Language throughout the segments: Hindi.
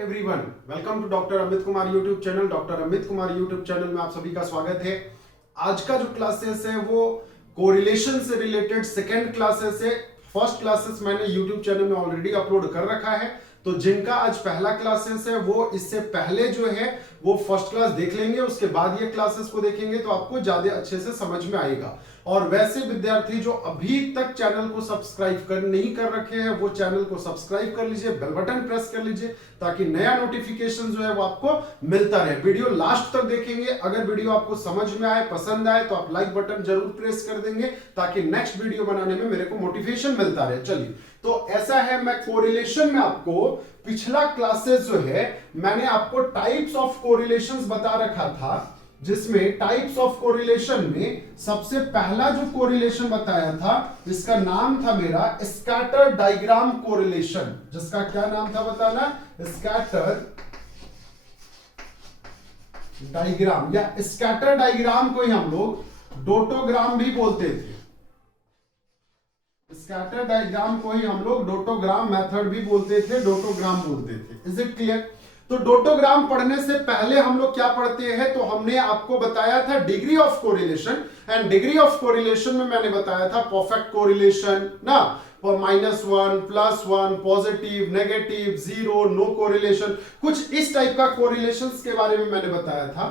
Everyone, welcome to doctor Amit Kumar YouTube channel. Doctor Amit Kumar YouTube channel में आप सभी का स्वागत है। आज का जो क्लासेस है वो कोरिलेशन से रिलेटेड सेकेंड क्लासेस है। फर्स्ट क्लासेस मैंने यूट्यूब चैनल में ऑलरेडी अपलोड कर रखा है, तो जिनका आज पहला क्लासेस है वो इससे पहले जो है वो फर्स्ट क्लास देख लेंगे, उसके बाद ये क्लासेस को देखेंगे तो आपको ज्यादा अच्छे से समझ में आएगा। और वैसे विद्यार्थी जो अभी तक चैनल को सब्सक्राइब नहीं कर रखे हैं वो चैनल को सब्सक्राइब कर लीजिए, बेल बटन प्रेस कर लीजिए ताकि नया नोटिफिकेशन जो है वो आपको मिलता रहे। वीडियो लास्ट तक देखेंगे, अगर वीडियो आपको समझ में आए, पसंद आए तो आप लाइक बटन जरूर प्रेस कर देंगे ताकि नेक्स्ट वीडियो बनाने में मेरे को मोटिवेशन मिलता रहे। चलिए, तो ऐसा है, मैं कोरिलेशन में आपको पिछला क्लासेस जो है मैंने आपको टाइप्स ऑफ कोरिलेशंस बता रखा था, जिसमें टाइप्स ऑफ कोरिलेशन में सबसे पहला जो कोरिलेशन बताया था इसका नाम था मेरा स्कैटर डायग्राम कोरिलेशन। जिसका क्या नाम था बताना? स्कैटर डायग्राम, या स्कैटर डायग्राम को ही हम लोग डोटोग्राम भी बोलते थे। स्कैटर डायग्राम को ही हम लोग डोटोग्राम मेथड भी बोलते थे, डोटोग्राम बोलते थे। Is it clear? तो डोटोग्राम पढ़ने से पहले हम लोग क्या पढ़ते हैं, तो हमने आपको बताया था degree of correlation, and degree of correlation में मैंने बताया था परफेक्ट कोरिलेशन ना, -1, +1, पॉजिटिव, नेगेटिव, 0, नो कोरिलेशन, कुछ इस टाइप का कोरिलेशंस के बारे में मैंने बताया था।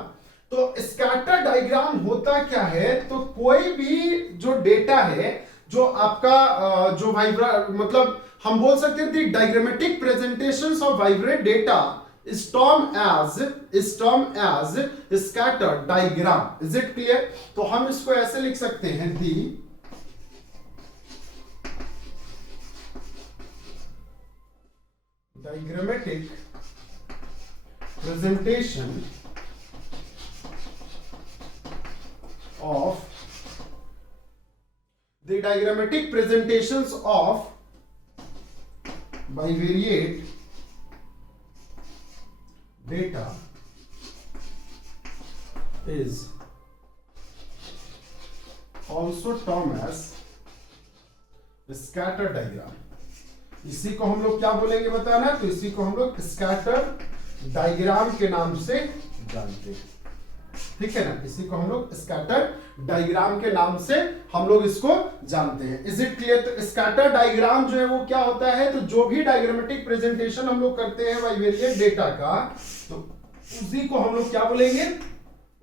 तो स्कैटर डायग्राम होता क्या है, तो कोई भी जो डेटा है, जो आपका जो मतलब हम बोल सकते हैं the diagrammatic presentations of bivariate data is termed as scatter diagram. Is it clear? तो हम इसको ऐसे लिख सकते हैं, दी diagrammatic presentation of the diagrammatic presentations of bivariate data is also termed as scatter diagram. इसी को हम लोग क्या बोलेंगे बताना? तो इसी को हम लोग स्कैटर डायग्राम के नाम से जानते हैं, ठीक है ना? इसी को हम लोग स्कैटर डायग्राम के नाम से हम लोग इसको जानते हैं। Is it clear? तो स्कैटर डायग्राम जो है वो क्या होता है, तो जो भी डायग्रामेटिक प्रेजेंटेशन हम लोग करते हैं बाइवेरिएट डेटा का, तो उसी को हम लोग क्या बोलेंगे?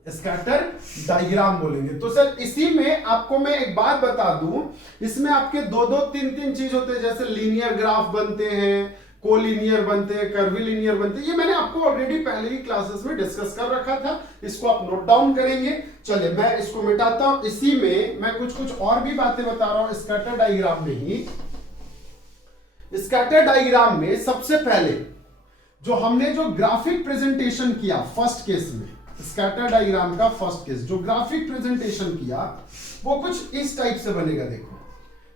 स्कैटर डायग्राम बोलेंगे। तो सर इसी में आपको मैं एक बात बता दूं, इसमें आपके दो तीन चीज होते हैं, जैसे लीनियर ग्राफ बनते हैं, कोलिनियर बनते हैं, कर्विलिनियर बनते हैं। ये मैंने आपको ऑलरेडी पहले ही क्लासेस में डिस्कस कर रखा था, इसको आप नोट डाउन करेंगे। चलिए मैं इसको मिटाता हूं। इसी में मैं कुछ और भी बातें बता रहा हूं स्कैटर डायग्राम में ही। स्कैटर डायग्राम में सबसे पहले जो हमने जो ग्राफिक प्रेजेंटेशन किया फर्स्ट केस में, स्कैटर डायग्राम का फर्स्ट केस जो ग्राफिक प्रेजेंटेशन किया वो कुछ इस टाइप से बनेगा। देखो,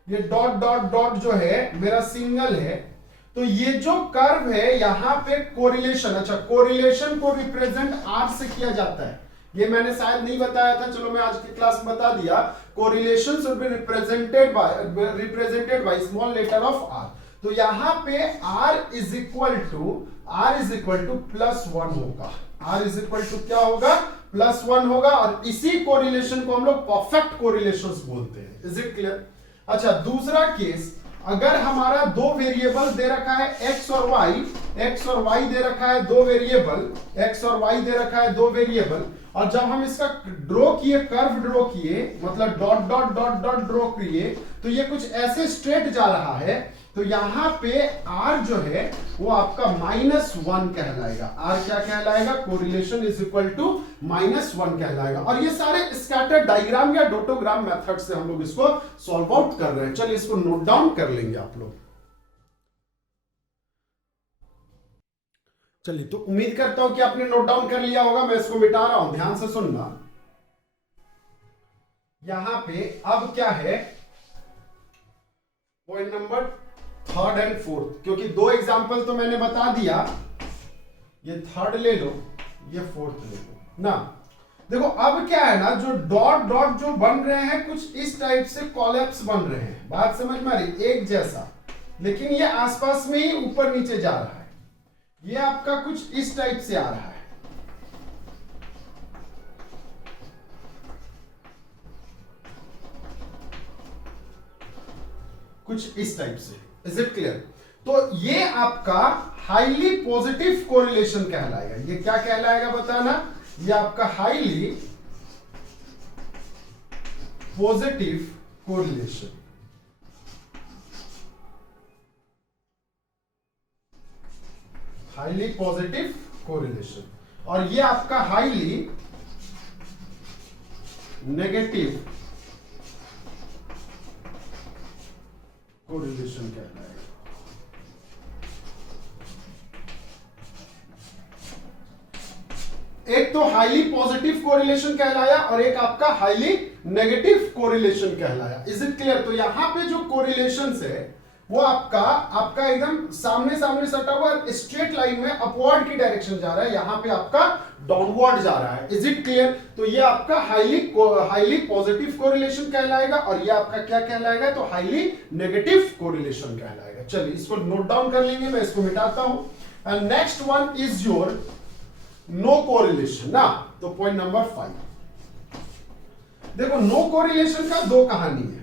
ये डॉट डॉट डॉट जो है मेरा सिंगल है, तो ये जो कर्व है यहां पे कोरिलेशन, अच्छा कोरिलेशन को रिप्रेजेंट आर से किया जाता है। ये मैंने शायद नहीं बताया था, चलो मैं आज की क्लास में बता दिया। Correlation should be represented by small letter of R. तो यहां पे r इज इक्वल टू +1 होगा। r इज इक्वल टू क्या होगा? +1 होगा। और इसी कोरिलेशन को हम लोग परफेक्ट कोरिलेशंस बोलते हैं। Is it clear? अच्छा, दूसरा केस, अगर हमारा दो वेरिएबल दे रखा है x और y दे रखा है दो वेरिएबल, x और y दे रखा है दो वेरिएबल, और जब हम इसका ड्रॉ किए, कर्व ड्रॉ किए, मतलब dot dot dot dot draw किए, तो ये कुछ ऐसे स्ट्रेट जा रहा है, तो यहां पे r जो है वो आपका -1 कहलाएगा। r क्या कहलाएगा? कोरिलेशन इज इक्वल टू -1 कहलाएगा। और ये सारे स्कैटर डायग्राम या डोटोग्राम मेथड से हम लोग इसको सॉल्व आउट कर रहे हैं। चलिए इसको नोट डाउन कर लेंगे आप लोग। चलिए, तो उम्मीद करता हूं कि आपने नोट डाउन कर लिया होगा। मैं इसको मिटा रहा हूं, ध्यान से सुनना। यहां पे अब क्या है, point number 3rd and 4th, क्योंकि दो एग्जांपल तो मैंने बता दिया, ये 3rd ले लो, ये 4th ले लो ना। देखो अब क्या है ना, जो डॉट डॉट जो बन रहे हैं कुछ इस टाइप से कॉलैप्स बन रहे हैं। बात समझ में आ रही? एक जैसा, लेकिन ये आसपास में ही ऊपर नीचे जा रहा है। ये आपका कुछ इस टाइप से आ रहा है, कुछ इस टाइप से। Is it clear? तो ये आपका हाईली पॉजिटिव कोरिलेशन कहलाएगा। ये क्या कहलाएगा बताना? ये आपका highly positive correlation. Highly positive correlation. और ये आपका हाईली नेगेटिव कोरिलेशन कहलाएगा। एक तो हाईली पॉजिटिव कोरिलेशन कहलाया और एक आपका हाईली नेगेटिव कोरिलेशन कहलाया। Is it clear? तो यहां पे जो कोरिलेशंस है वो आपका एकदम सामने सामने सटा हुआ स्ट्रेट लाइन में अपवर्ड की डायरेक्शन जा रहा है, यहां पे आपका डाउनवर्ड जा रहा है। Is it clear? तो ये आपका हाईली पॉजिटिव कोरिलेशन कहलाएगा और ये आपका क्या कहलाएगा? तो हाईली नेगेटिव कोरिलेशन कहलाएगा। चलिए इसको नोट डाउन कर लेंगे, मैं इसको मिटाता हूं। And next one is your no correlation ना। तो पॉइंट नंबर 5, देखो नो कोरिलेशन का दो कहानी है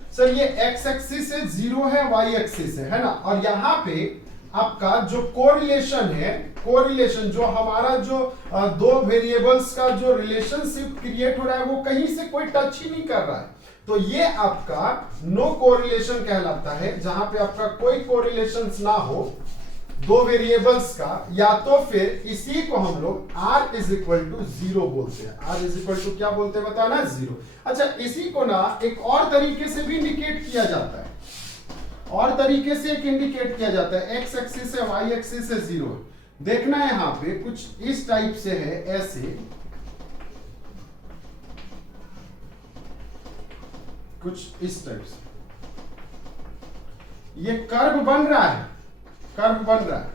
सर। ये एक्स एक्सिस से 0 है, वाई एक्सिस है ना। और यहां पे आपका जो कोरिलेशन है, कोरिलेशन जो हमारा जो दो वेरिएबल्स का जो रिलेशनशिप क्रिएट हो रहा है वो कहीं से कोई टच ही नहीं कर रहा है। तो ये आपका नो कोरिलेशन कहलाता है, जहां पे आपका कोई कोरिलेशन ना हो दो वेरिएबल्स का, या तो फिर इसी को हम लोग r इज इक्वल टू 0 बोलते हैं। r इज इक्वल टू क्या बोलते हैं बताना? 0। अच्छा, इसी को ना एक और तरीके से भी इंडिकेट किया जाता है, और तरीके से एक इंडिकेट किया जाता है। x एक्सिस से y एक्सिस से 0 देखना है, यहां पे कुछ इस टाइप से है, ऐसे कुछ इस टाइप से ये कर्व बन रहा है, कर्व बन रहा है,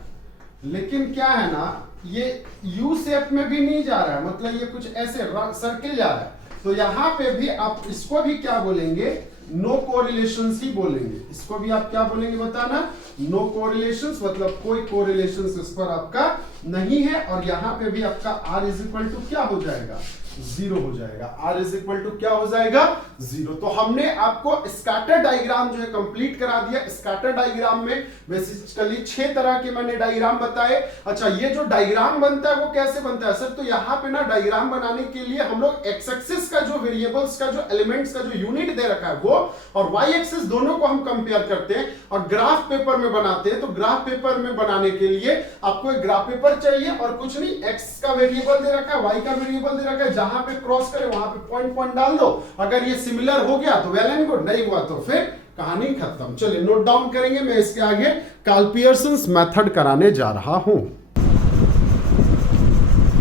लेकिन क्या है ना ये यू शेप में भी नहीं जा रहा है, मतलब ये कुछ ऐसे सर्किल जा रहा है। तो यहां पे भी आप इसको भी क्या बोलेंगे? नो कोरिलेशंस ही बोलेंगे। इसको भी आप क्या बोलेंगे बताना? नो कोरिलेशंस, मतलब कोई कोरिलेशंस इस पर आपका नहीं है। और यहां पे भी आपका r इज इक्वल टू क्या हो जाएगा? 0 हो जाएगा। r इज इक्वल टू क्या हो जाएगा? 0। तो हमने आपको स्कैटर डायग्राम जो है कंप्लीट करा दिया। स्कैटर डायग्राम में बेसिकली 6 तरह के मैंने डायग्राम बताए। अच्छा, ये जो डायग्राम बनता है वो कैसे बनता है सर? तो यहाँ पे ना डायग्राम बनाने के लिए हम लोग एक्स एक्सिस का जो वेरिएबल्स का जो एलिमेंट्स का जो यूनिट दे रखा है वो, और वाई एक्सिस दोनों को हम कंपेयर करते हैं और ग्राफ पेपर में बनाते हैं। तो ग्राफ पेपर में बनाने के लिए आपको एक ग्राफ पेपर चाहिए और कुछ नहीं, एक्स का वेरिएबल दे रखा है, वाई का वेरिएबल दे रखा है, जहां पे क्रॉस करे वहां पे पॉइंट पॉइंट डाल दो। अगर ये सिमिलर हो गया तो वेल एंड गुड, नहीं हुआ तो फिर कहानी खत्म। चलिए नोट डाउन करेंगे, मैं इसके आगे कार्ल पियर्सन्स मेथड कराने जा रहा हूं।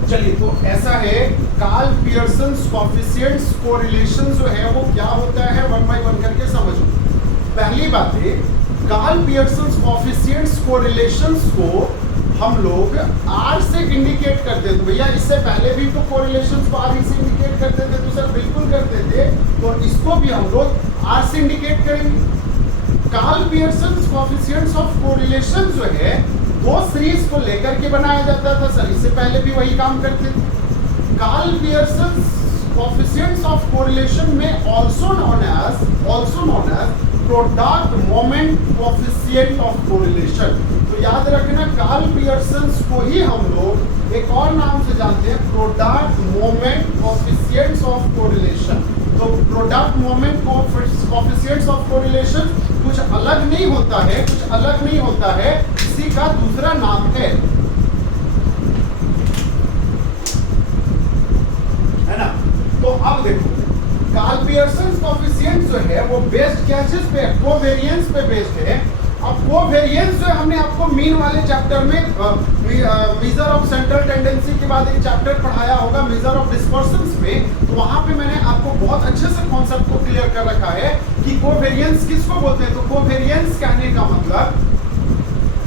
चलिए, तो ऐसा है, कार्ल पियर्सन्स कोएफिशिएंट्स कोरिलेशन जो है वो क्या होता है, वन बाय वन करके समझो। पहली बात है, कार्ल पियर्सन्स कोएफिशिएंट्स कोरिलेशंस को हम लोग r से इंडिकेट करते थे। भैया इससे पहले भी तो कोरिलेशंस को r से इंडिकेट करते थे, तो सर बिल्कुल करते थे, तो इसको भी हम लोग r से इंडिकेट करेंगे। Karl Pearson's coefficients of correlation जो है दो सीरीज को लेकर के बनाया जाता था सर, इससे पहले भी वही काम करते थे। Karl Pearson's coefficients of correlation में also known as product moment coefficient of correlation. तो याद रखना, कार्ल पियर्सन्स को ही हम लोग एक और नाम से जानते हैं, product moment coefficients of correlation. तो product moment coefficients of correlation कुछ अलग नहीं होता है, कुछ अलग नहीं होता है, इसी का दूसरा नाम है ना। तो अब देखो, कार्ल पियर्सन्स कोएफिशिएंट जो है वो बेस्ड क्या चीज पे? कोवेरिएंस पे बेस्ड है। अब कोवेरिएंस जो हमने आपको मीन वाले चैप्टर में मेजर ऑफ सेंट्रल टेंडेंसी के बाद एक चैप्टर पढ़ाया होगा मेजर ऑफ डिस्पर्सन्स में, तो वहां पे मैंने आपको बहुत अच्छे से कॉन्सेप्ट को क्लियर कर रखा है कि कोवेरिएंस किसको बोलते हैं। तो कोवेरिएंस कहने का मतलब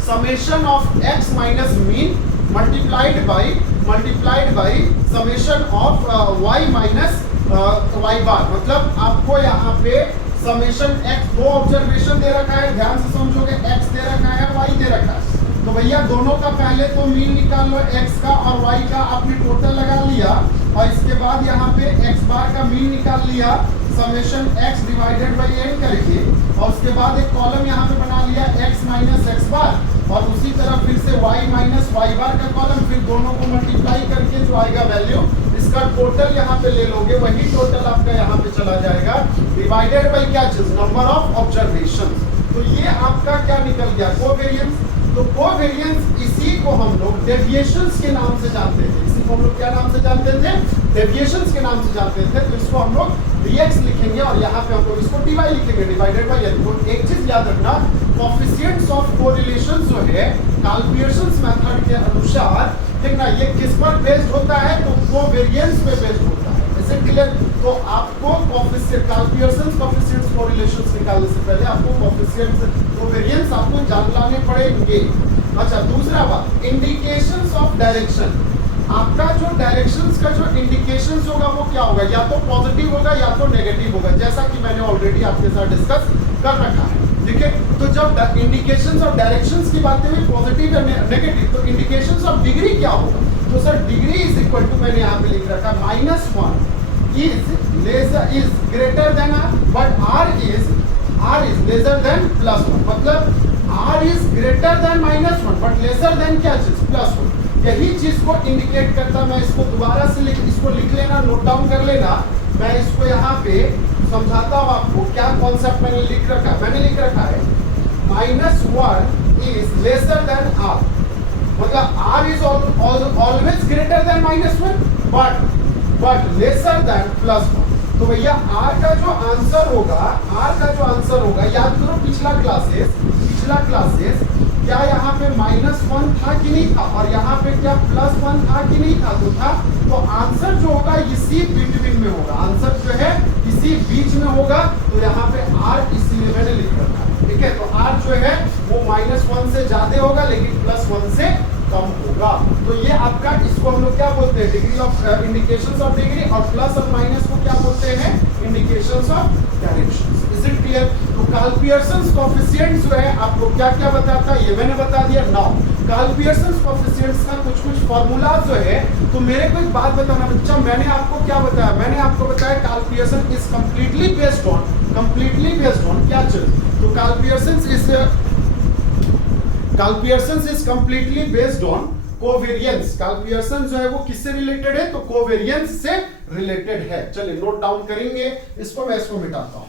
summation of x minus mean multiplied by summation of y minus y bar. मतलब आपको यहाँ पे समेशन एक्स, दो ऑब्जर्वेशन दे रखा है, ध्यान से समझोगे, एक्स दे रखा है, वाई दे रखा है। तो भैया दोनों का पहले तो मीन निकाल लो, x का और y का आपने टोटल लगा लिया, और इसके बाद यहाँ पे x बार का मीन निकाल लिया summation x divided by n करके, और उसके बाद एक कॉलम यहाँ पे बना लिया x माइनस एक्स बार, और उसी तरह फिर से y माइनस वाई बार का कॉलम, फिर दोनों को मल्टीप्लाई करके जो आएगा वैल्यू इसका टोटल यहाँ पे ले लोगे, वही टोटल आपका यहाँ पे चला जाएगा डिवाइडेड बाई क्या चीज, नंबर ऑफ ऑब्जर्वेशन। तो ये आपका क्या निकल गया, कोवेरियंस। तो कोवेरियंस इसी को हम लोग डेविएशंस के नाम से जानते थे, इसी को हम लोग क्या नाम से जानते थे, डेविएशंस के नाम से जानते थे। तो इसको हम लोग dx लिखेंगे और यहाँ पे हम लोग इसको dy लिखेंगे, डिवाइडेड बाई n। तो एक चीज याद रखना, कोएफिशिएंट्स ऑफ कोरिलेशन जो है कार्ल पियर्सन मेथड के अनुसार, ठीक ना, ये किस पर बेस्ड होता है, तो कोवेरियंस पे बेस्ड होता है। इसे क्लियर? तो आपको coefficient Karl Pearson coefficients correlations निकालने से पहले आपको कोएफिशिएंट्स कोवेरियंस आपको जान लाने पड़ेंगे। अच्छा, दूसरा बात, इंडिकेशंस ऑफ डायरेक्शन। आपका जो डायरेक्शंस का जो इंडिकेशंस होगा वो क्या होगा, या तो पॉजिटिव होगा या तो नेगेटिव होगा, जैसा कि मैंने ऑलरेडी आपके साथ डिस्कस कर रखा है। ठीक है, तो जब इंडिकेशंस ऑफ डायरेक्शंस की बातें हुई पॉजिटिव या नेगेटिव, तो इंडिकेशंस ऑफ डिग्री क्या होगा, तो sir degree is equal to, मैंने यहाँ पे लिख रखा -1 is greater than r, but r is lesser than +1, मतलब r is greater than -1 but lesser than क्या चीज, +1। यही चीज को इंडिकेट करता, मैं इसको दोबारा से इसको लिख लेना, नोट डाउन कर लेना। मैं इसको यहाँ पे समझाता हूँ आपको क्या कॉन्सेप्ट मैंने लिख रखा है। मैंने लिख रखा है -1 इज लेसर देन r, मतलब r is always greater than -1 but lesser than +1। तो भैया r का जो आंसर होगा, याद करो पिछला क्लासेस क्या यहाँ पे -1 था कि नहीं था, और यहाँ पे क्या +1 था कि नहीं था, तो था। तो आंसर जो होगा इसी बिटवीन में होगा, आंसर जो है इसी बीच में होगा। तो यहाँ पे r इसीलिए मैंने लिख रखा है, ठीक है। तो r जो है वो -1 से ज्यादा होगा लेकिन +1 से कम होगा। तो ये आपका, इसको हम लोग क्या बोलते हैं, degree of indications of degree, और प्लस और माइनस को क्या बोलते हैं, indications of directions. Is it clear? तो कार्ल पियर्सन कोएफिशिएंट्स जो है आपको क्या क्या बताता है, ये मैंने बता दिया। नाउ कार्ल पियर्सन कोएफिशिएंट्स का कुछ फार्मूला जो है, तो मेरे को एक बात बताना बच्चा, मैंने आपको क्या बताया, मैंने आपको बताया Karl Pearson is completely based on क्या चीज, तो Karl Pearson is completely based on covariance. Karl Pearson जो है वो किससे रिलेटेड है, तो कोवेरियंस से रिलेटेड है। चलिए नोट डाउन करेंगे इसको, मैं इसको मिटाता हूं।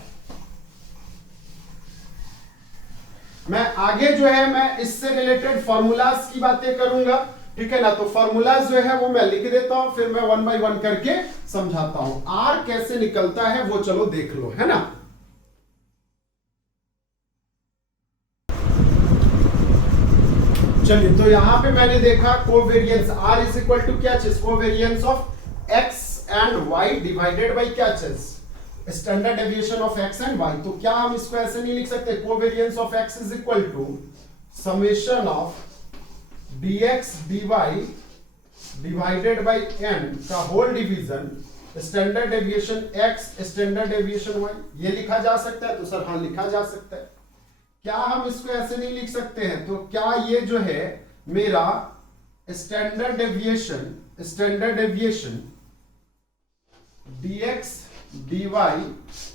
मैं आगे जो है मैं इससे रिलेटेड फॉर्मूलाज की बातें करूंगा, ठीक है ना। तो फॉर्मूलाज जो है वो मैं लिख देता हूं, फिर मैं 1 बाय 1 करके समझाता हूं। आर कैसे निकलता है वो चलो देख लो, है ना। चलिए, तो यहां पे मैंने देखा covariance R is equal to क्या चीज, covariance of x and y divided by क्या चीज, standard deviation of x and y। तो क्या हम इसको ऐसे नहीं लिख सकते, covariance of x is equal to summation of dx dy divided by n का whole division standard deviation x standard deviation y। ये लिखा जा सकता है, तो सर हाँ लिखा जा सकता है। क्या हम इसको ऐसे नहीं लिख सकते हैं, तो क्या ये जो है मेरा standard deviation dx dy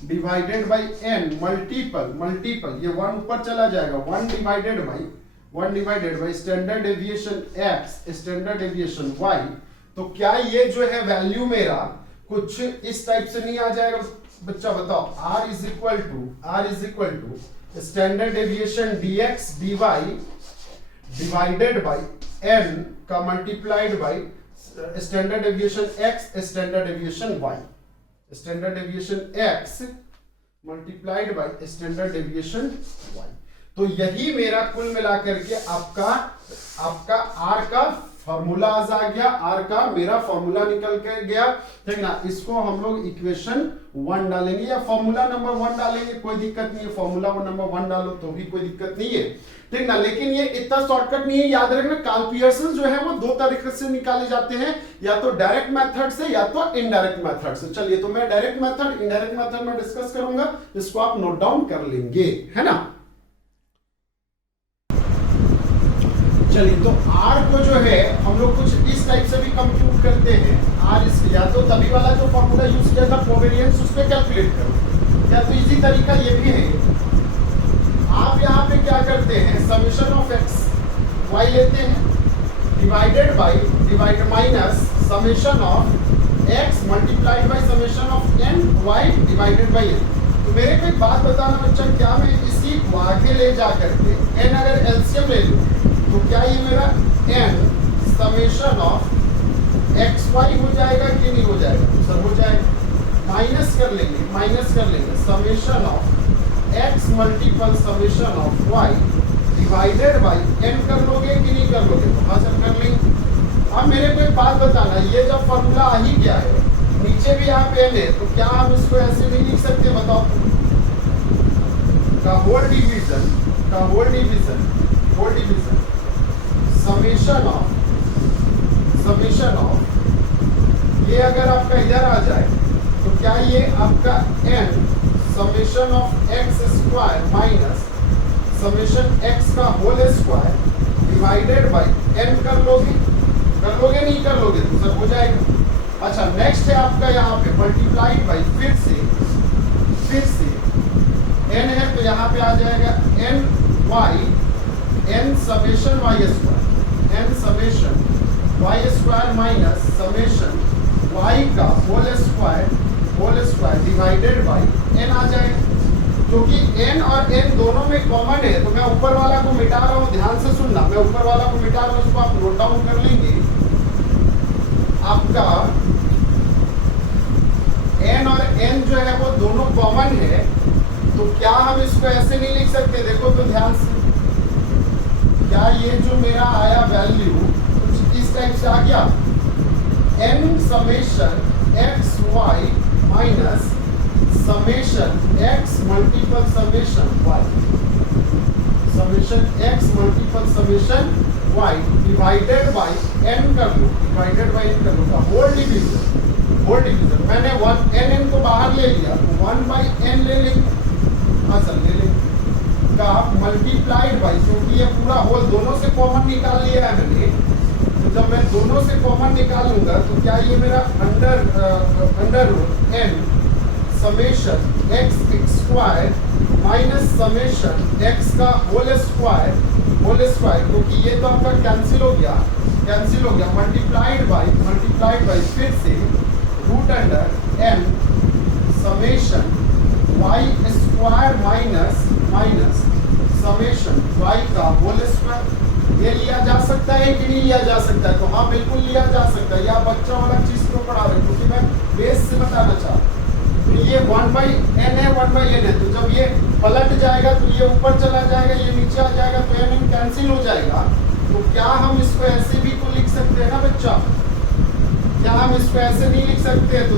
divided by n multiple ये 1 ऊपर चला जाएगा, 1 divided by standard deviation x standard deviation y। तो क्या ये जो है वैल्यू मेरा कुछ इस टाइप से नहीं आ जाएगा बच्चा, बताओ। r is equal to standard deviation dx dy divided by n का multiplied by standard deviation x standard deviation y, standard deviation x multiplied by standard deviation y। तो यही मेरा कुल मिलाकर के आपका r का फॉर्मूला आ गया, r का मेरा फॉर्मूला निकल के गया, ठीक ना। इसको हम लोग इक्वेशन 1 डालेंगे या फॉर्मूला नंबर 1 डालेंगे, कोई दिक्कत नहीं है। फॉर्मूला नंबर 1 डालो तो भी कोई दिक्कत नहीं है, ठीक ना। लेकिन ये इतना शॉर्टकट नहीं है, याद रखना। कार्ल पियर्सन जो है वो 2 तरीके से निकाले जाते हैं, या तो डायरेक्ट मेथड से या तो इनडायरेक्ट मेथड से। चलिए, तो मैं डायरेक्ट मेथड इनडायरेक्ट मेथड में डिस्कस करूंगा, इसको आप नोट डाउन कर लेंगे, है ना। चलिए, तो R को जो है हम लोग कुछ इस टाइप से भी कंप्यूट करते हैं। R इस या तो तभी वाला जो फॉर्मूला यूज किया था कोवेरिएंस, उस पे कैलकुलेट करो, या तो इजी तरीका ये भी है। आप यहाँ पे क्या करते हैं, समेशन ऑफ x y लेते हैं divided by minus summation of x multiplied by summation of n y divided by n। तो मेरे को एक बात बताना बच्चा, क्या मैं इसी को आगे ले जा करके n अगर एलसीएम ले लूं तो क्या ये मेरा n summation of X Y हो जाएगा कि नहीं हो जाएगा? तो सर हो जाएगा। माइनस कर लेंगे summation of X multiple summation of Y divided by n कर लोगे कि नहीं कर लोगे? तो हाँ सर कर लेंगे। अब मेरे को एक बात बताना, ये जब फॉर्मूला आ ही गया है, नीचे भी यहाँ पे n है, तो क्या हम इसको ऐसे नहीं लिख सकते? बताओ। का होल डिवीजन समेशन ऑफ ये अगर आपका इधर आ जाए तो क्या ये आपका n summation of X square minus summation x का whole square divided by n कर लोगे नहीं कर लोगे? तो सर हो जाएगा। अच्छा, नेक्स्ट है आपका यहाँ पे मल्टीप्लाइड बाई फिर से n है तो यहाँ पे आ जाएगा n summation y square minus summation y का whole square divided by n आ जाएगा। क्योंकि n और n दोनों में कॉमन है तो मैं ऊपर वाला को मिटा रहा हूँ, ध्यान से सुनना, मैं ऊपर वाला को मिटा रहा हूँ, उसको आप नोट डाउन कर लेंगे। आपका n और n जो है वो दोनों कॉमन है, तो क्या हम इसको ऐसे नहीं लिख सकते? देखो तो ध्यान से, क्या ये जो मेरा आया वैल्यू कुछ इस टाइप से आ गया, n summation x Y minus summation x multiple summation y divided by n कर लो का होल डिवीजन मैंने n को बाहर ले लिया तो 1/n ले लेंगे, असल ले लेंगे का मल्टीप्लाइड बाई, क्योंकि ये पूरा होल दोनों से कॉमन निकाल लिया है मैंने, तो जब मैं दोनों से कॉमन निकालूंगा तो क्या ये मेरा under root n summation x square minus summation x का होल स्क्वायर, क्योंकि ये तो आपका कैंसिल हो गया, मल्टीप्लाइड बाई फिर से root under n summation y square minus summation y का होल स्क्वायर। ये लिया जा सकता है कि नहीं लिया जा सकता है? तो हाँ बिल्कुल लिया जा सकता है। या बच्चा वाला चीज को पढ़ा रहे, क्योंकि मैं बेस से बताना चाहता हूँ। तो ये 1/n है, तो जब ये पलट जाएगा तो ये ऊपर चला जाएगा, ये नीचे आ जाएगा, तो n कैंसिल हो जाएगा। तो क्या हम इसको ऐसे भी तो लिख सकते हैं ना बच्चा? क्या हम इसको ऐसे नहीं लिख सकते? तो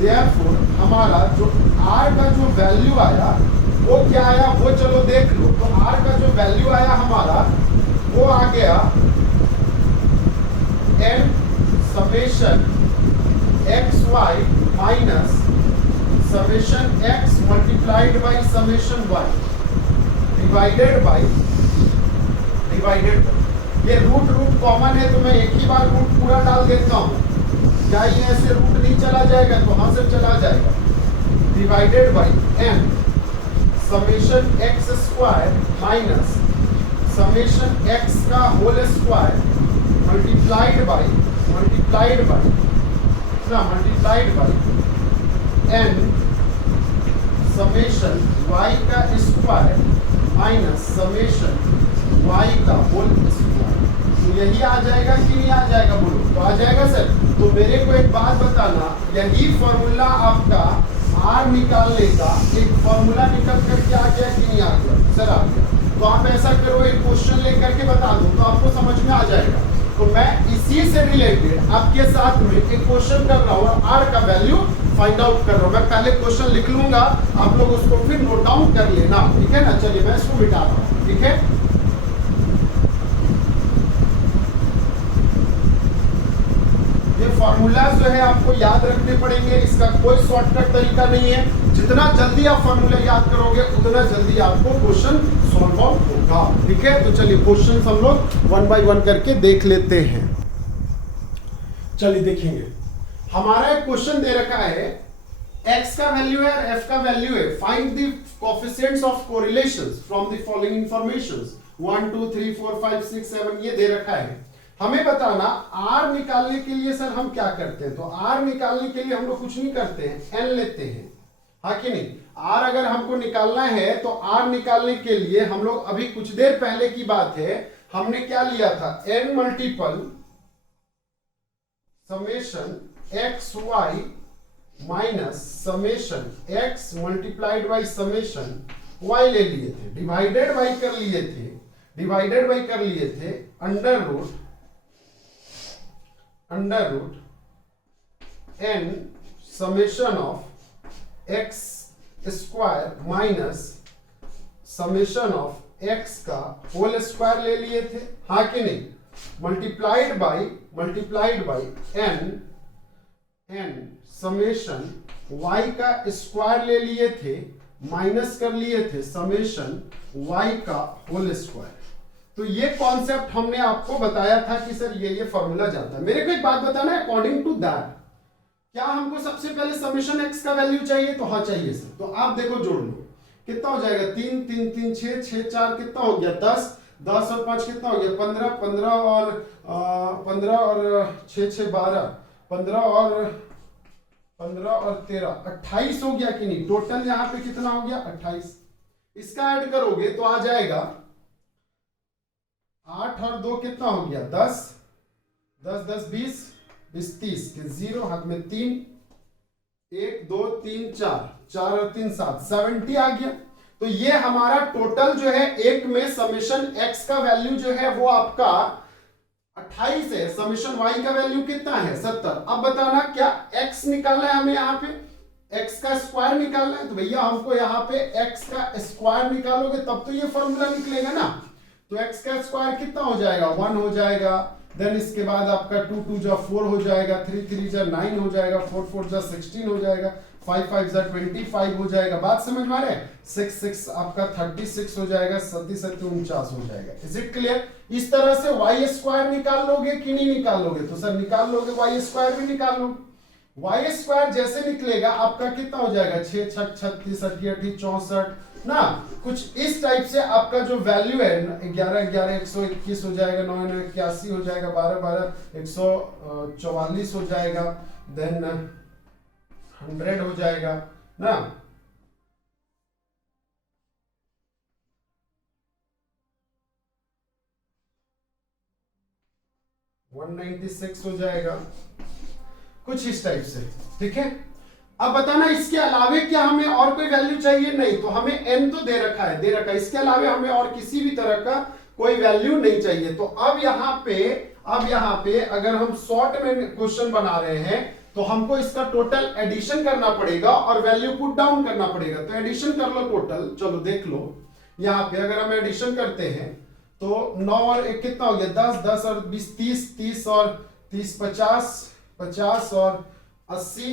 देयरफॉर हमारा जो r का जो वैल्यू आया वो क्या आया, वो चलो देख लो। तो r का जो वैल्यू आया हमारा वो आ गया n summation x Y minus summation x multiplied by summation y divided by ये रूट कॉमन है तो मैं एक ही बार रूट पूरा डाल देता हूँ। क्या ये ऐसे रूट नहीं चला जाएगा? तो हाँ से चला जाएगा। Divided by n summation x square minus summation x का whole square multiplied by n summation y का स्क्वायर माइनस समेशन y का होल स्क्वायर। तो यही आ जाएगा कि नहीं आ जाएगा? बोलो। तो आ जाएगा सर। तो मेरे को एक बात बताना, यही फॉर्मूला आपका r निकालने का एक फॉर्मूला निकल करके आ गया कि नहीं आ गया? सर आ गया। तो आप ऐसा करो, एक क्वेश्चन लेकर के बता दो तो आपको समझ में आ जाएगा। तो मैं इसी से रिलेटेड आपके साथ में एक क्वेश्चन कर रहा हूँ, r का वैल्यू फाइंड आउट कर रहा हूँ। मैं पहले क्वेश्चन लिख लूंगा, आप लोग उसको फिर नोट डाउन कर लेना, ठीक है ना? चलिए मैं इसको मिटा रहा हूँ, ठीक है? ये फॉर्मूला जो है आपको याद रखने पड़ेंगे, इसका कोई शॉर्टकट तरीका नहीं है। जितना जल्दी आप फॉर्मूला याद करोगे उतना जल्दी आपको क्वेश्चन सॉल्व आउट होगा। ठीक है, तो चलिए क्वेश्चन हम लोग 1 बाय 1 करके देख लेते हैं। चलिए देखेंगे, हमारा एक क्वेश्चन दे रखा है, x का वैल्यू है और f का वैल्यू है, find the coefficients of correlations from the following informations 1 2 3 4 5 6 7 ये दे रखा है। हमें बताना r निकालने के लिए सर हम क्या करते हैं, तो r निकालने के लिए हम लोग कुछ नहीं करते हैं, n लेते हैं, हाँ कि नहीं। r अगर हमको निकालना है तो r निकालने के लिए हम लोग अभी कुछ देर पहले की बात है, हमने क्या लिया था, n multiple summation x Y minus summation x multiplied by summation y ले लिए थे, डिवाइडेड बाई कर लिए थे, डिवाइडेड बाई कर लिए थे under root n summation of x square minus summation of x का होल स्क्वायर ले लिए थे, हाँ कि नहीं, multiplied by n summation y का स्क्वायर ले लिए थे, माइनस कर लिए थे समेशन y का होल स्क्वायर। तो ये कॉन्सेप्ट हमने आपको बताया था कि सर ये फॉर्मूला जाता है। मेरे को एक बात बताना है, अकॉर्डिंग टू दैट क्या हमको सबसे पहले समेशन x का वैल्यू चाहिए, तो हाँ चाहिए सर। तो आप देखो जोड़ लो, कितना हो जाएगा, 3 3 3 6 6 4 कितना हो गया, 10 10 और 5 कितना हो गया, 15 15 और 6 6 12 15 और 13 28 हो गया कि नहीं। टोटल यहां पे कितना हो गया, 28। इसका ऐड करोगे तो आ जाएगा 8 और 2 कितना हो गया, 10 10 10 20 20 30 के 0 हाथ में 3 1 2 3 4 4 और 3 7 70 आ गया। तो ये हमारा टोटल जो है एक में समेशन x का वैल्यू जो है वो आपका 28 है, समेशन y का वैल्यू कितना है, 70। अब बताना क्या x निकालना है हमें, यहाँ पे x का स्क्वायर निकालना है, तो भैया हमको यहाँ पे x का स्क्वायर निकालोगे तब तो ये फॉर्मूला निकलेगा ना। तो x का स्क्वायर कितना हो जाएगा, 1 हो जाएगा, देन इसके बाद आपका 2 2 जा 4 हो जाएगा, 3 3 जा 9 हो जाएगा, 4 4 जा 16 हो जाएगा, 5 5 जा 25 हो जाएगा। बात समझ में आ रहा है, 6 6 आपका 36 हो जाएगा, 7 7 49 हो जाएगा। Is it clear. इस तरह से y स्क्वायर निकाल लोगे कि नहीं निकाल लोगे, तो सर निकाल लोगे, y स्क्वायर भी निकाल लो। y स्क्वायर जैसे निकलेगा आपका कितना हो जाएगा, 6 6 36 38 64 ना, कुछ इस टाइप से आपका जो वैल्यू है 11 11 121 हो जाएगा, 9 9 81 हो जाएगा, 12 12 144 हो जाएगा, देन 100 हो जाएगा ना। वन 196 हो जाएगा, कुछ इस टाइप से, ठीक है। अब बताना इसके अलावे क्या हमें और कोई वैल्यू चाहिए, नहीं, तो हमें n तो दे रखा है, इसके अलावे हमें और किसी भी तरह का कोई वैल्यू नहीं चाहिए। तो अब यहाँ पे अगर हम शॉर्ट में क्वेश्चन बना रहे हैं तो हमको इसका टोटल एडिशन करना पड़ेगा और वैल्यू पुट डाउन करना पड़ेगा। तो एडिशन कर लो टोटल, चलो देख लो, यहाँ पे अगर हम एडिशन करते हैं तो 9 और 1 कितना हो गया, 10 10 और 20 30 30 और 30 50 50 और 80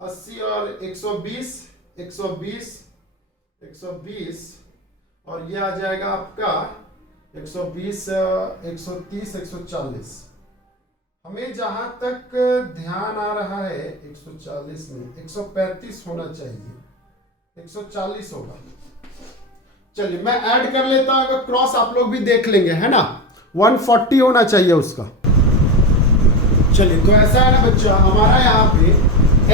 80 और 120 120 120 और ये आ जाएगा आपका 120 130 140। हमें जहां तक ध्यान आ रहा है 140 में 135 होना चाहिए, 140 होगा। चलिए मैं ऐड कर लेता हूं, अगर क्रॉस आप लोग भी देख लेंगे, है ना, 140 होना चाहिए उसका। चलिए तो ऐसा है ना बच्चा, हमारा यहाँ पे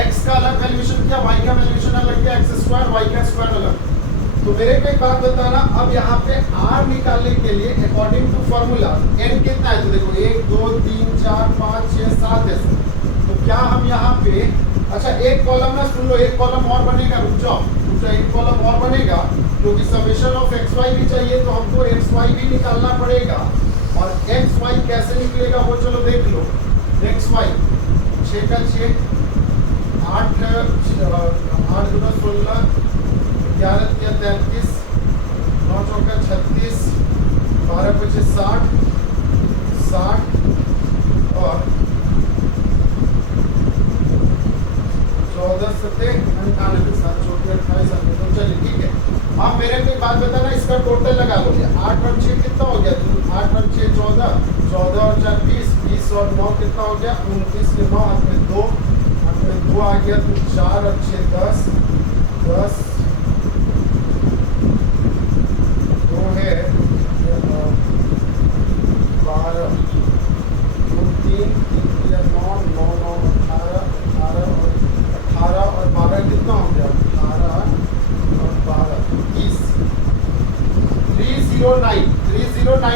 x का अलग वैल्यूएशन क्या, y का वैल्यूएशन अलग क्या, x स्क्वायर y का स्क्वायर अलग। तो मेरे को एक बात बताना, अब यहाँ पे r निकालने के लिए अकॉर्डिंग टू फॉर्मूला n कितना है, तो देखो 1 2 3 4 5 6 7 है। तो क्या हम यहाँ पे, अच्छा एक कॉलम ना, सुन लो, एक कॉलम और बनेगा, रुक जाओ, एक कॉलम और बनेगा क्योंकि समेशन ऑफ एक्स वाई भी चाहिए, तो हमको एक्स वाई भी निकालना पड़ेगा। और एक्स वाई कैसे निकलेगा वो चलो देख लो। एक्स वाई 6 का 6 8 8 गुना 16 11 या 33 9 चौका 36 12 25 60 60 और 14 सत्ते 98 7 चौके 28 तो चलिए ठीक है। अब मेरे को एक बात बताना, इसका टोटल लगा लो, 8 और और 6 कितना हो गया? 8 और 6 14, 14 और 4 20, 20 और 9 कितना हो गया? 29 के 9 हाथ में 2 आ गया, तो 4 और 6 10, 10 2 है 12, 3 3 9 9 9 18 और 12 कितना हो गया? 18 और 12 20, 309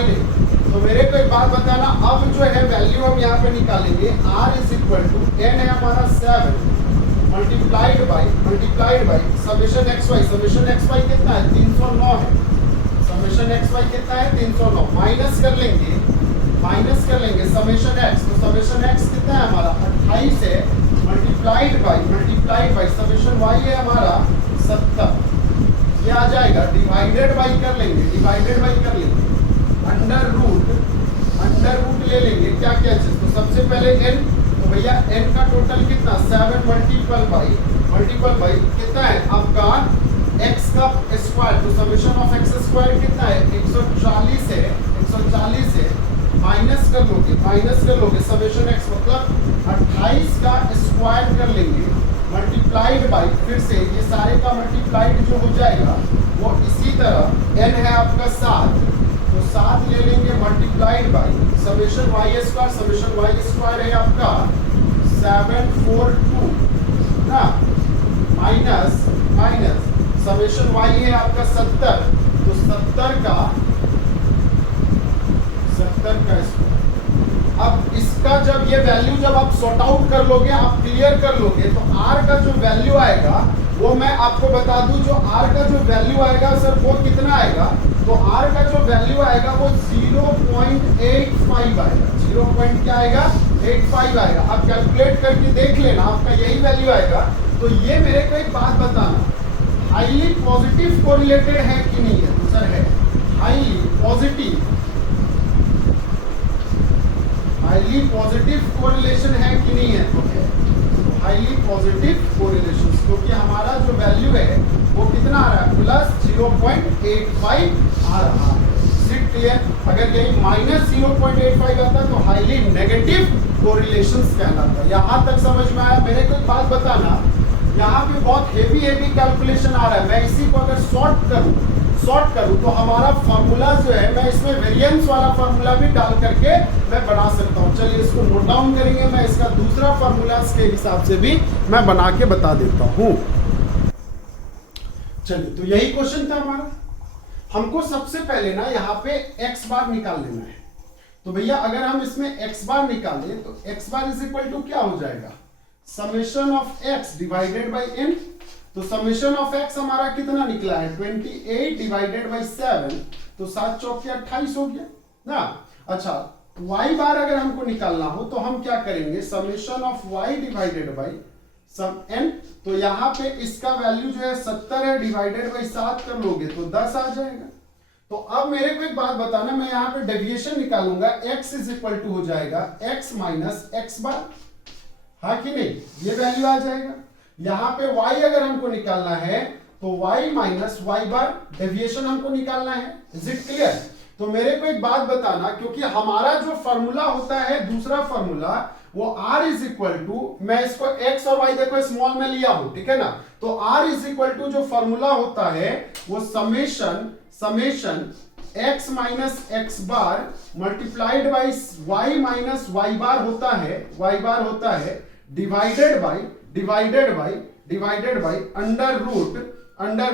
है। तो मेरे को एक बात बताना, अब जो है वैल्यू हम यहाँ पे निकालेंगे, r is equal to n है हमारा 7 multiplied by summation x y कितना है? 309 है। समेशन एक्स वाई कितना है? 309। माइनस कर लेंगे समेशन एक्स, तो समेशन एक्स कितना है हमारा? 28 है मल्टीप्लाइड बाई समेशन वाई है हमारा 70। ये आ जाएगा, डिवाइडेड बाई कर लेंगे अंडर रूट ले लेंगे क्या चीज? तो सबसे पहले n, तो भैया n का टोटल कितना? 7 मल्टीपल बाई कितना है आपका? x का स्क्वायर, तो समेशन ऑफ x स्क्वायर कितना है? 140 है। माइनस कर लोगे समेशन x, मतलब 28 का स्क्वायर कर लेंगे मल्टीप्लाइड बाई, फिर से ये सारे का मल्टीप्लाइड जो हो जाएगा वो इसी तरह n है आपका 7, तो 7 ले लेंगे multiplied by summation y square है आपका 742 ना, माइनस समेशन y है आपका 70, तो 70 का स्क्वायर। अब इसका जब ये वैल्यू जब आप सॉर्ट आउट कर लोगे, आप क्लियर कर लोगे, तो r का जो वैल्यू आएगा वो मैं आपको बता दूं, जो r का जो वैल्यू आएगा सर वो कितना आएगा? तो r का जो वैल्यू आएगा वो 0.85 आएगा। 0. क्या आएगा? 85 आएगा। आप कैलकुलेट करके देख लेना, आपका यही वैल्यू आएगा। तो ये मेरे को एक बात बताना, हाईली पॉजिटिव कोरिलेटेड है कि नहीं है? तो सर है, हाईली पॉजिटिव कोरिलेशन है कि नहीं है? तो है, हाईली पॉजिटिव कोरिलेशन, क्योंकि हमारा जो वैल्यू है वो कितना आ रहा है? प्लस 0.85 आ रहा है। क्लियर? अगर यही माइनस 0.85 आता तो हाईली नेगेटिव कोरिलेशंस कहलाता है। यहाँ तक समझ में आया? मेरे को एक बात बताना, यहाँ पे बहुत हेवी कैलकुलेशन आ रहा है, मैं इसी को अगर सॉर्ट करूं तो हमारा फॉर्मूला जो है, मैं इसमें वेरिएंस वाला फॉर्मूला भी डाल करके मैं बना सकता हूं। चलिए इसको नोट डाउन करेंगे, मैं इसका दूसरा फॉर्मूला के हिसाब से भी मैं बना के बता देता हूं। चलिए, तो यही क्वेश्चन था हमारा। हमको सबसे पहले ना यहाँ पे x बार निकाल लेना है। तो भैया अगर हम इसमें x बार निकालें तो x bar is equal to क्या हो जाएगा? Summation of x divided by n। तो समेशन ऑफ x हमारा कितना निकला है? 28 डिवाइडेड बाई 7, तो 7 चौके 28 हो गया ना। अच्छा, y बार अगर हमको निकालना हो तो हम क्या करेंगे? Summation of y divided by sum n। तो यहाँ पे इसका वैल्यू जो है 70 है, डिवाइडेड बाई 7 कर लोगे तो 10 आ जाएगा। तो अब मेरे को एक बात बताना, मैं यहाँ पे डेविएशन निकालूंगा, x इज इक्वल टू हो जाएगा x माइनस एक्स बार, हाँ कि नहीं? ये वैल्यू आ जाएगा। यहाँ पे y अगर हमको निकालना है तो y माइनस वाई बार, डेविएशन हमको निकालना है। Is it clear? तो मेरे को एक बात बताना, क्योंकि हमारा जो फॉर्मूला होता है दूसरा फॉर्मूला, वो r इज इक्वल टू, मैं इसको x और y देखो स्मॉल में लिया हूं, ठीक है ना। तो r इज इक्वल टू जो फॉर्मूला होता है वो summation x minus x bar multiplied by y minus y bar होता है, डिवाइडेड बाई अंडर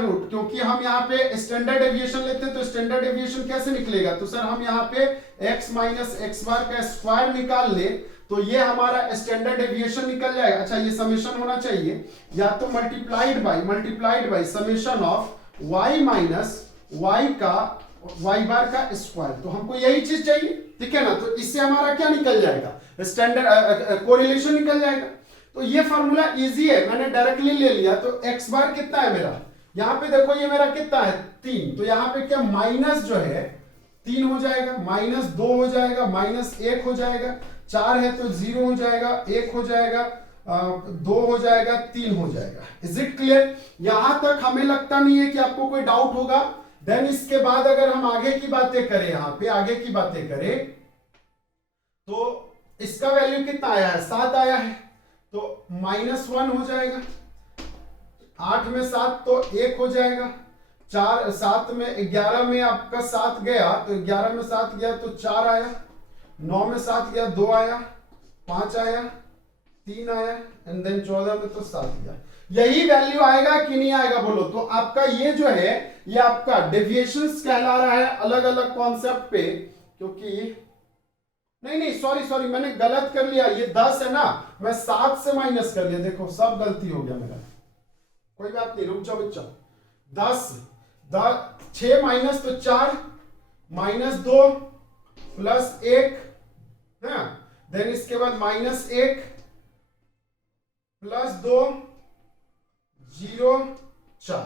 रूट, क्योंकि हम यहाँ पे स्टैंडर्ड डेविएशन लेते हैं तो स्टैंडर्ड डेविएशन कैसे निकलेगा? तो सर हम यहाँ पे x माइनस एक्स बार का स्क्वायर निकाल ले तो ये हमारा स्टैंडर्ड डेविएशन निकल जाएगा। अच्छा, ये समेशन होना चाहिए या तो multiplied by summation of y minus y bar का स्क्वायर। तो हमको यही चीज चाहिए, ठीक है ना। तो इससे हमारा क्या निकल जाएगा? स्टैंडर्ड कोरिलेशन निकल जाएगा। तो ये फॉर्मूला इजी है, मैंने डायरेक्टली ले लिया। तो x बार कितना है मेरा? यहाँ पे देखो ये मेरा कितना है? 3। तो यहाँ पे क्या माइनस जो है 3 हो जाएगा, माइनस 2 हो जाएगा, माइनस 1 हो जाएगा, 4 है तो 0 हो जाएगा, 1 हो जाएगा, 2 हो जाएगा, 3 हो जाएगा। Is it clear? यहां तक हमें लगता नहीं है कि आपको कोई डाउट होगा। देन इसके बाद अगर हम आगे की बातें करें, यहां पे आगे की बातें करें तो इसका वैल्यू कितना आया है, 7 आया है, तो -1 हो जाएगा। 8 में 7 तो 1 हो जाएगा। 7 में 11 में आपका 7 गया तो 11 में 7 गया तो 4 आया। 9 में 7 गया 2 आया, 5 आया, 3 आया, एंड देन 14 में तो 7 गया। यही वैल्यू आएगा कि नहीं आएगा बोलो? तो आपका ये जो है ये आपका डेविएशंस कहला रहा है अलग अलग कॉन्सेप्ट पे, क्योंकि नहीं सॉरी मैंने गलत कर लिया। ये 10 है ना, मैं 7 से माइनस कर लिया। देखो सब गलती हो गया मेरा, कोई बात नहीं, रुक जाओ बच्चा। 6 माइनस तो 4, -2 प्लस 1 है, देन इसके बाद -1 प्लस 2 0 4।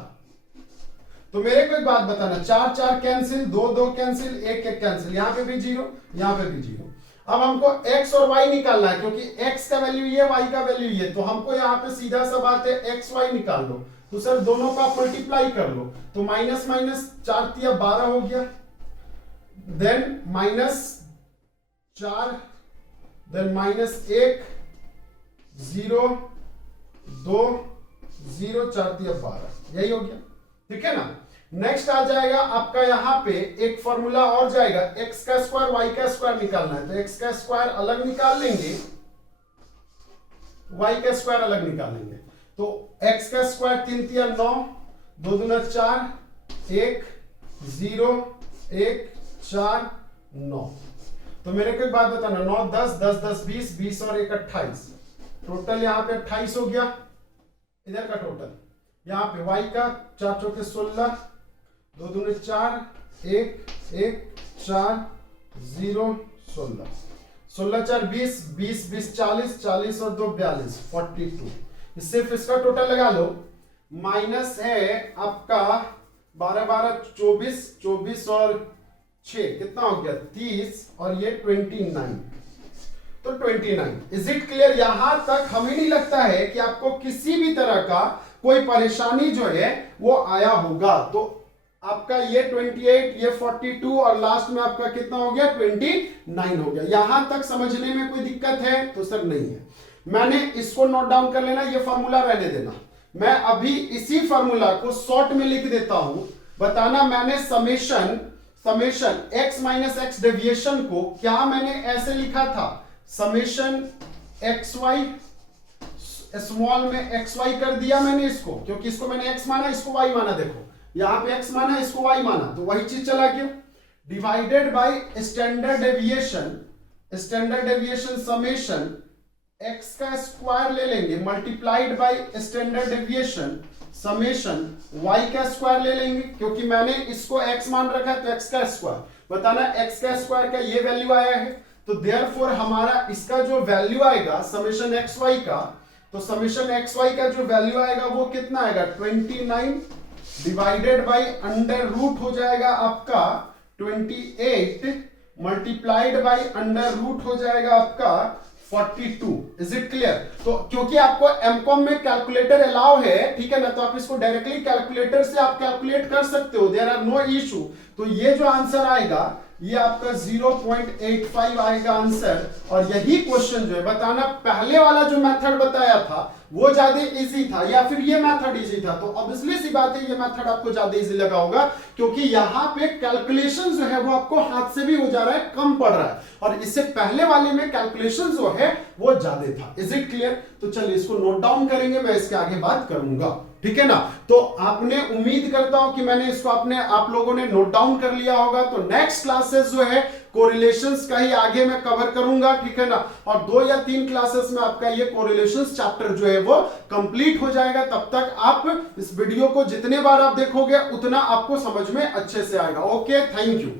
तो मेरे को एक बात बताना, 4 4 कैंसिल, 2 2 कैंसिल, 1 1 कैंसिल, यहां पे भी 0, यहां पे भी 0। अब हमको x और y निकालना है, क्योंकि x का वैल्यू ये, y का वैल्यू ये, तो हमको यहाँ पे सीधा सा बात है x y निकाल लो। तो सर दोनों का मल्टीप्लाई कर लो, तो माइनस माइनस 4 तिया 12 हो गया, देन -4, देन -1 0 2 0 4 तिया 12, यही हो गया, ठीक है ना। नेक्स्ट आ जाएगा आपका यहाँ पे एक फॉर्मूला और जाएगा, x का स्क्वायर y का स्क्वायर निकालना है, तो x का स्क्वायर अलग निकाल लेंगे, y का स्क्वायर अलग निकालेंगे। तो x का स्क्वायर 3 तिया 9, 2 दूना 4, 1 0 1 4 9। तो मेरे को एक बात बताना, 9 10 10 10 20 20 और 1 28, टोटल यहाँ पे 28 हो गया। इधर का टोटल यहाँ पे y का 4 चौके 16, 2 दूने 4, 1 1 4 0 16, 16 4 20 20 20 40 40 और 2 42 42। सिर्फ इसका टोटल लगा लो, माइनस है आपका 12 12 24 24 और 6 कितना हो गया 30 और ये 29, तो 29। Is it clear? यहां तक हमें नहीं लगता है कि आपको किसी भी तरह का कोई परेशानी जो है वो आया होगा। तो आपका ये 28, ये 42 और लास्ट में आपका कितना हो गया 29 हो गया। यहां तक समझने में कोई दिक्कत है? तो सर नहीं है। मैंने इसको नोट डाउन कर लेना, ये फॉर्मूला रहने देना। मैं अभी इसी फॉर्मूला को शॉर्ट में लिख देता हूं, बताना मैंने summation x minus x deviation को क्या मैंने ऐसे लिखा था, समेशन xy स्मॉल में xy कर दिया मैंने इसको, क्योंकि इसको मैंने x माना, इसको y माना। देखो यहां पे x माना, इसको y माना, तो वही चीज चला गया। Divided by standard deviation summation x का स्क्वायर ले लेंगे, multiplied by standard deviation summation y का स्क्वायर ले लेंगे, क्योंकि मैंने इसको x मान रखा है तो x का स्क्वायर। बताना x का स्क्वायर का ये वैल्यू आया है, तो देयरफॉर हमारा इसका जो वैल्यू आएगा समेशन xy का, तो समेशन xy का जो वैल्यू आएगा वो कितना आएगा 29 डिवाइडेड बाय अंडर रूट हो जाएगा आपका 28 मल्टीप्लाइड बाय अंडर रूट हो जाएगा आपका 42। Is it clear? तो क्योंकि आपको एमकॉम में कैलकुलेटर अलाउ है, ठीक है ना, तो आप इसको डायरेक्टली कैलकुलेटर से आप कैलकुलेट कर सकते हो, देयर आर नो इशू। तो ये जो आंसर आएगा ये आपका 0.85 आएगा आंसर। और यही क्वेश्चन जो है बताना, पहले वाला जो मेथड बताया था वो ज्यादा इजी था या फिर ये मेथड इजी था? तो ऑब्वियसली सी बात है ये मेथड आपको ज्यादा इजी लगा होगा, क्योंकि यहां पे कैलकुलेशन जो है वो आपको हाथ से भी हो जा रहा है, कम पड़ रहा है, और इससे पहले वाले में कैलकुलेशन जो है वो ज्यादा था। Is it clear? तो चलिए इसको नोट डाउन करेंगे, मैं इसके आगे बात करूंगा, ठीक है ना। तो आपने, उम्मीद करता हूं कि मैंने इसको आप लोगों ने नोट डाउन कर लिया होगा। तो नेक्स्ट क्लासेस जो है कोरिलेशंस का ही आगे मैं कवर करूंगा, ठीक है ना, और 2 या 3 क्लासेस में आपका ये कोरिलेशंस चैप्टर जो है वो कंप्लीट हो जाएगा। तब तक आप इस वीडियो को जितने बार आप देखोगे उतना आपको समझ में अच्छे से आएगा। Okay, thank you.